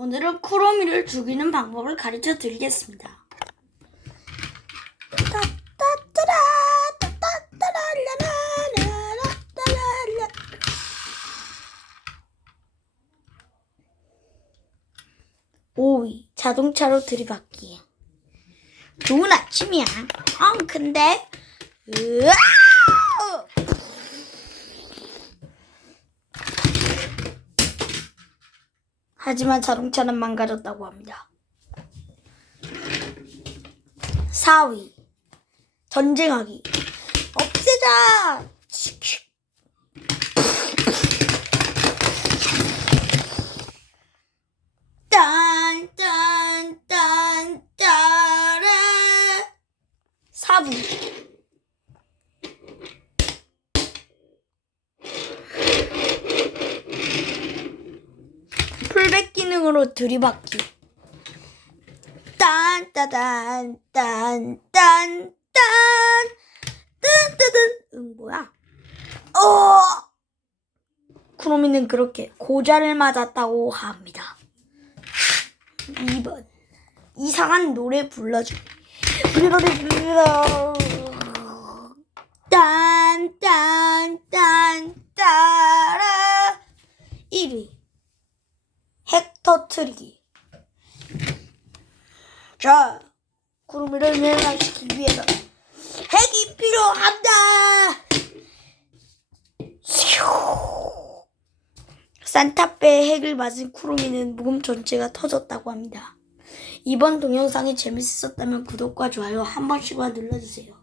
오늘은 쿠로미를 죽이는 방법을 가르쳐 드리겠습니다. 오위 자동차로 들이받기. 좋은 아침이야. 어, 근데 으아! 하지만 자동차는 망가졌다고 합니다. 4위. 전쟁하기. 없애자! 딴딴딴 따라. 4위 기능으로 들이받기. 딴 따단 딴 딴 딴 딴 따단 응 뭐야? 어 쿠로미는 그렇게 고자를 맞았다고 합니다. 2번 이상한 노래 불러주기. 딴딴딴 따라 1위 핵 터트리기. 자, 구름이를 멸망시키기 위해서 핵이 필요합니다. 슈. 산타페 핵을 맞은 쿠루미는 무금 전체가 터졌다고 합니다. 이번 동영상이 재밌었다면 구독과 좋아요 한 번씩만 눌러주세요.